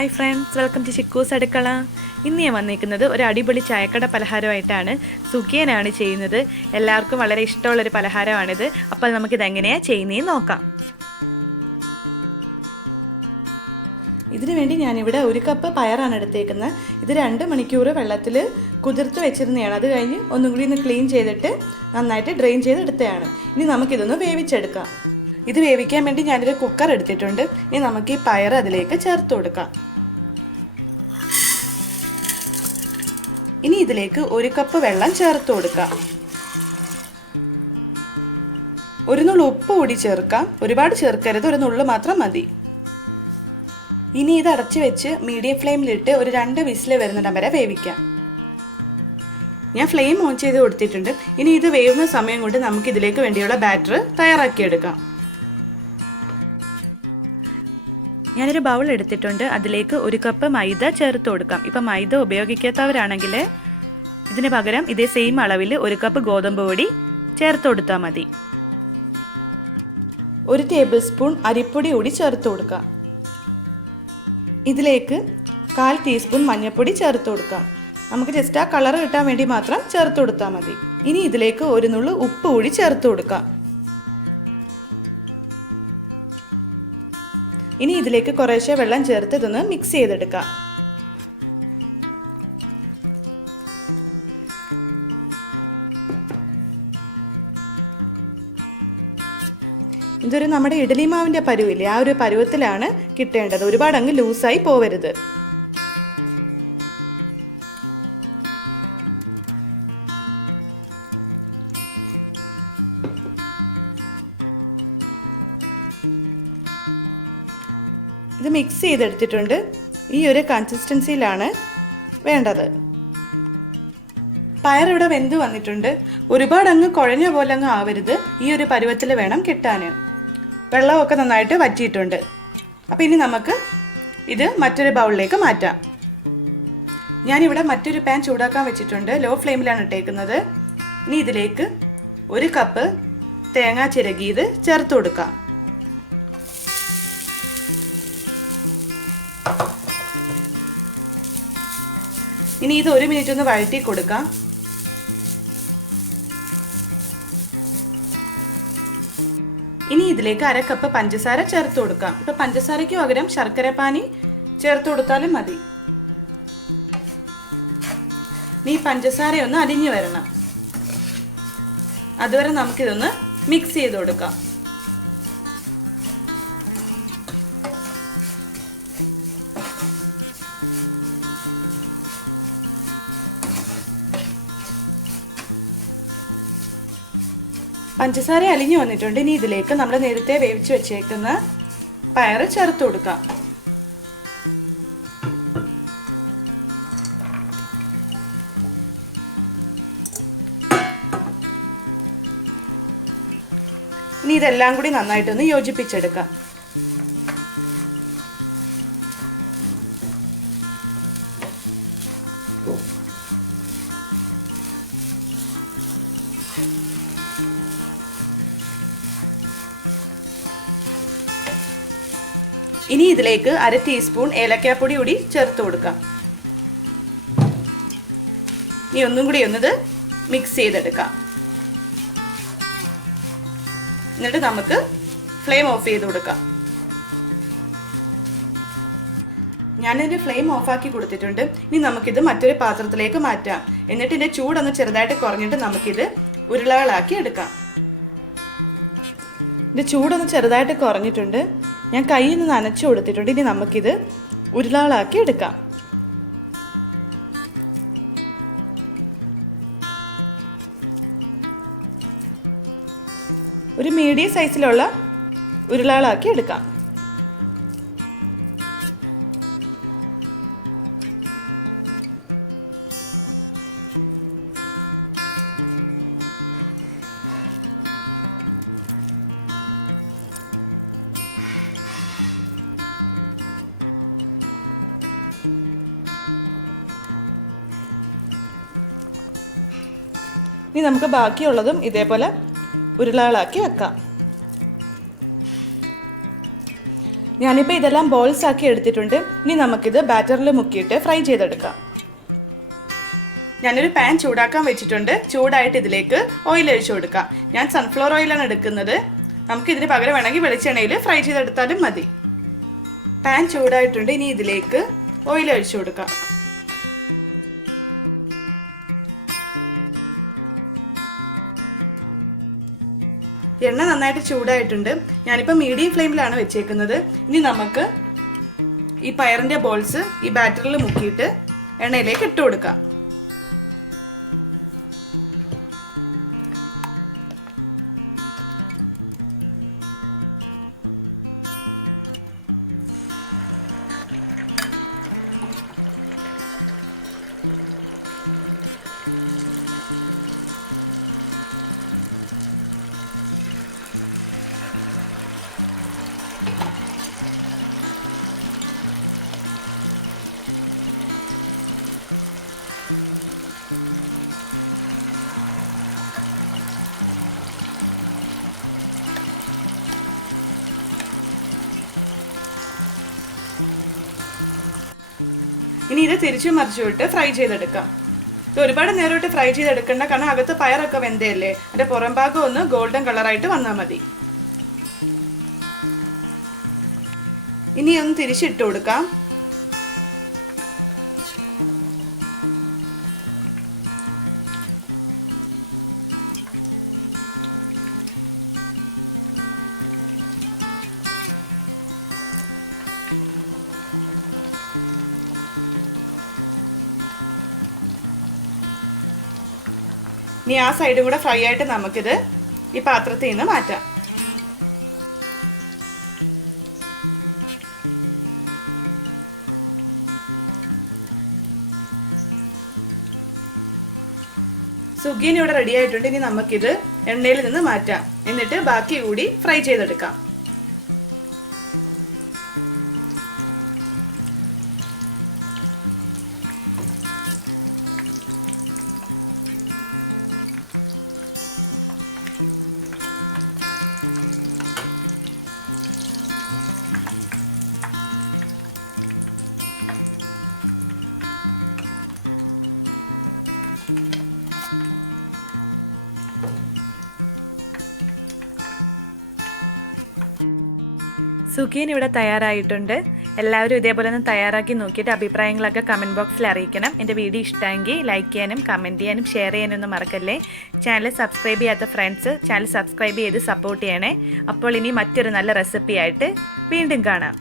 Hi friends, welcome to Chikkus അടുക്കള. ഇന്ന് ഞാൻ വന്നിരിക്കുന്നത് ഒരു അടിപൊളി ചായക്കട പലഹാരമായിട്ടാണ്. സുഖിയനാണ് ചെയ്യുന്നത്. എല്ലാവർക്കും വളരെ ഇഷ്ടമുള്ളൊരു പലഹാരമാണിത്. അപ്പോൾ നമുക്കിത് എങ്ങനെയാണ് ചെയ്യുന്നതെന്ന് നോക്കാം. ഇതിനു വേണ്ടി ഞാനിവിടെ 1 കപ്പ് പയറാണ് എടുത്തേക്കുന്നത്. ഇത് 2 മണിക്കൂർ വെള്ളത്തിൽ കുതിർത്ത് വെച്ചിരുന്നതാണ്. അത് കഴിഞ്ഞ് ഒന്നും കൂടി ഒന്ന് ക്ലീൻ ചെയ്തിട്ട് നന്നായിട്ട് ഡ്രെയിൻ ചെയ്തെടുത്തതാണ്. ഇനി നമുക്കിതൊന്ന് വേവിച്ചെടുക്കാം. ഇത് വേവിക്കാൻ വേണ്ടി ഞാനൊരു കുക്കർ എടുത്തിട്ടുണ്ട്. ഇനി നമുക്ക് ഈ പയർ അതിലേക്ക് ചേർത്ത് കൊടുക്കാം. ഇനി ഇതിലേക്ക് 1 കപ്പ് വെള്ളം ചേർത്ത് കൊടുക്കാം. 1 നുള്ളു ഉപ്പ് കൂടി ചേർക്കാം. ഒരുപാട് ചേർക്കരുത്, 1 നുള്ളു മാത്രം മതി. ഇനി ഇത് അടച്ചു വെച്ച് മീഡിയം ഫ്ലെയിമിലിട്ട് ഒരു 2 വിസിൽ വരുന്നിടം വരെ വേവിക്കാം. ഞാൻ ഫ്ലെയിം ഓൺ ചെയ്ത് കൊടുത്തിട്ടുണ്ട്. ഇനി ഇത് വേവുന്ന സമയം കൊണ്ട് നമുക്ക് ഇതിലേക്ക് വേണ്ടിയുള്ള ബാറ്റർ തയ്യാറാക്കിയെടുക്കാം. ഞാനൊരു ബൗൾ എടുത്തിട്ടുണ്ട്. അതിലേക്ക് 1 കപ്പ് മൈദ ചേർത്ത് കൊടുക്കാം. ഇപ്പം മൈദ ഉപയോഗിക്കാത്തവരാണെങ്കിൽ ഇതിന് പകരം ഇതേ സെയിം അളവിൽ 1 കപ്പ് ഗോതമ്പ് പൊടി ചേർത്ത് കൊടുത്താൽ മതി. 1 ടേബിൾ സ്പൂൺ അരിപ്പൊടി കൂടി ചേർത്ത് കൊടുക്കാം. ഇതിലേക്ക് 1/4 ടീസ്പൂൺ മഞ്ഞൾപ്പൊടി ചേർത്ത് കൊടുക്കാം. നമുക്ക് ജസ്റ്റ് ആ കളർ കിട്ടാൻ വേണ്ടി മാത്രം ചേർത്ത് കൊടുത്താൽ മതി. ഇനി ഇതിലേക്ക് 1 നുള്ളു ഉപ്പ് കൂടി ചേർത്ത് കൊടുക്കാം. ഇനി ഇതിലേക്ക് കുറേശ്ശെ വെള്ളം ചേർത്ത് ഇതൊന്ന് മിക്സ് ചെയ്തെടുക്കാം. ഇതൊരു നമ്മുടെ ഇഡലി മാവിന്റെ പരുവില്ലേ, ആ ഒരു പരുവത്തിലാണ് കിട്ടേണ്ടത്. ഒരുപാട് അങ്ങ് ലൂസായി പോവരുത്. ഇത് മിക്സ് ചെയ്തെടുത്തിട്ടുണ്ട്. ഈ ഒരു കൺസിസ്റ്റൻസിയിലാണ് വേണ്ടത്. പയർ ഇവിടെ വെന്ത് വന്നിട്ടുണ്ട്. ഒരുപാട് അങ്ങ് കുഴഞ്ഞ പോലെ അങ്ങ് ആവരുത്. ഈ ഒരു പരുവത്തിൽ വേണം കിട്ടാൻ. വെള്ളമൊക്കെ നന്നായിട്ട് വറ്റിയിട്ടുണ്ട്. അപ്പൊ ഇനി നമുക്ക് ഇത് മറ്റൊരു ബൗളിലേക്ക് മാറ്റാം. ഞാനിവിടെ മറ്റൊരു പാൻ ചൂടാക്കാൻ വെച്ചിട്ടുണ്ട്. ലോ ഫ്ലെയിമിലാണ് ഇട്ടേക്കുന്നത്. ഇനി ഇതിലേക്ക് 1 കപ്പ് തേങ്ങ ചിരകിയത് ചേർത്ത് കൊടുക്കാം. ഇനി ഇത് 1 മിനിറ്റ് ഒന്ന് വഴറ്റി കൊടുക്കാം. ഇനി ഇതിലേക്ക് 1/2 കപ്പ് പഞ്ചസാര ചേർത്ത് കൊടുക്കാം. ഇപ്പൊ പഞ്ചസാരയ്ക്ക് പകരം ശർക്കര പാനി ചേർത്ത് കൊടുത്താലും മതി. ഈ പഞ്ചസാര ഒന്ന് അലിഞ്ഞു വരണം. അതുവരെ നമുക്കിതൊന്ന് മിക്സ് ചെയ്ത് കൊടുക്കാം. പഞ്ചസാര അലിഞ്ഞു വന്നിട്ടുണ്ട്. ഇനി ഇതിലേക്ക് നമ്മൾ നേരത്തെ വേവിച്ച് വെച്ചേക്കുന്ന പയർ ചേർത്ത് കൊടുക്കാം. ഇനി ഇതെല്ലാം കൂടി നന്നായിട്ടൊന്ന് യോജിപ്പിച്ചെടുക്കാം. ഇനി ഇതിലേക്ക് 1/2 ടീസ്പൂൺ ഏലക്കാപ്പൊടി കൂടി ചേർത്ത് കൊടുക്കാം. ഇനി ഒന്നും കൂടി ഒന്നത് മിക്സ് ചെയ്തെടുക്കാം. എന്നിട്ട് നമുക്ക് ഫ്ലെയിം ഓഫ് ചെയ്ത് കൊടുക്കാം. ഞാനിതിന്റെ ഫ്ലെയിം ഓഫാക്കി കൊടുത്തിട്ടുണ്ട്. ഇനി നമുക്കിത് മറ്റൊരു പാത്രത്തിലേക്ക് മാറ്റാം. എന്നിട്ട് ഇതിന്റെ ചൂടൊന്ന് ചെറുതായിട്ട് കുറഞ്ഞിട്ട് നമുക്കിത് ഉരുളകളാക്കി എടുക്കാം. ഇതിന്റെ ചൂടൊന്ന് ചെറുതായിട്ട് കുറഞ്ഞിട്ടുണ്ട്. ഞാൻ കയ്യിൽ നിന്ന് നനച്ചു കൊടുത്തിട്ടുണ്ട്. ഇനി നമുക്കിത് ഉരുളകളാക്കി എടുക്കാം. ഒരു മീഡിയം സൈസിലുള്ള ഉരുളകളാക്കി എടുക്കാം. ഇനി നമുക്ക് ബാക്കിയുള്ളതും ഇതേപോലെ ഉരുളകളാക്കി വെക്കാം. ഞാനിപ്പോൾ ഇതെല്ലാം ബോൾസ് ആക്കി എടുത്തിട്ടുണ്ട്. ഇനി നമുക്കിത് ബാറ്ററിൽ മുക്കിയിട്ട് ഫ്രൈ ചെയ്തെടുക്കാം. ഞാനൊരു പാൻ ചൂടാക്കാൻ വെച്ചിട്ടുണ്ട്. ചൂടായിട്ട് ഇതിലേക്ക് ഓയിൽ ഒഴിച്ചു കൊടുക്കാം. ഞാൻ സൺഫ്ലവർ ഓയിലാണ് എടുക്കുന്നത്. നമുക്ക് ഇതിന് പകരം വേണമെങ്കിൽ വെളിച്ചെണ്ണയിൽ ഫ്രൈ ചെയ്തെടുത്താലും മതി. പാൻ ചൂടായിട്ടുണ്ട്. ഇനി ഇതിലേക്ക് ഓയിൽ ഒഴിച്ചു കൊടുക്കാം. എണ്ണ നന്നായിട്ട് ചൂടായിട്ടുണ്ട്. ഞാനിപ്പോൾ മീഡിയം ഫ്ലെയിമിലാണ് വെച്ചേക്കുന്നത്. ഇനി നമുക്ക് ഈ പയറിന്റെ ബോൾസ് ഈ ബാറ്ററിൽ മുക്കിയിട്ട് എണ്ണയിലേക്ക് ഇട്ട് കൊടുക്കാം. ഇനി ഇത് തിരിച്ചു മറിച്ചു വിട്ട് ഫ്രൈ ചെയ്തെടുക്കാം. ഇത് ഒരുപാട് നേരമായിട്ട് ഫ്രൈ ചെയ്തെടുക്കണ്ട, കാരണം അകത്ത് പയറൊക്കെ വെന്തയല്ലേ. അതിന്റെ പുറം ഭാഗം ഒന്ന് ഗോൾഡൻ കളറായിട്ട് വന്നാൽ മതി. ഇനി ഒന്ന് തിരിച്ചിട്ട് കൊടുക്കാം. ഇനി ആ സൈഡും കൂടെ ഫ്രൈ ആയിട്ട് നമുക്കിത് ഈ പാത്രത്തിൽ നിന്ന് മാറ്റാം. സുഖിയൻ ഇവിടെ റെഡി ആയിട്ടുണ്ട്. ഇനി നമുക്കിത് എണ്ണയിൽ നിന്ന് മാറ്റാം. എന്നിട്ട് ബാക്കി കൂടി ഫ്രൈ ചെയ്തെടുക്കാം. സുഖിയൻ ഇവിടെ തയ്യാറായിട്ടുണ്ട്. എല്ലാവരും ഇതേപോലെ ഒന്ന് തയ്യാറാക്കി നോക്കിയിട്ട് അഭിപ്രായങ്ങളൊക്കെ കമൻറ്റ് ബോക്സിൽ അറിയിക്കണം. എൻ്റെ വീഡിയോ ഇഷ്ടമെങ്കിൽ ലൈക്ക് ചെയ്യാനും കമൻറ്റ് ചെയ്യാനും ഷെയർ ചെയ്യാനൊന്നും മറക്കല്ലേ. ചാനൽ സബ്സ്ക്രൈബ് ചെയ്യാത്ത ഫ്രണ്ട്സ് ചാനൽ സബ്സ്ക്രൈബ് ചെയ്ത് സപ്പോർട്ട് ചെയ്യണേ. അപ്പോൾ ഇനി മറ്റൊരു നല്ല റെസിപ്പി ആയിട്ട് വീണ്ടും കാണാം.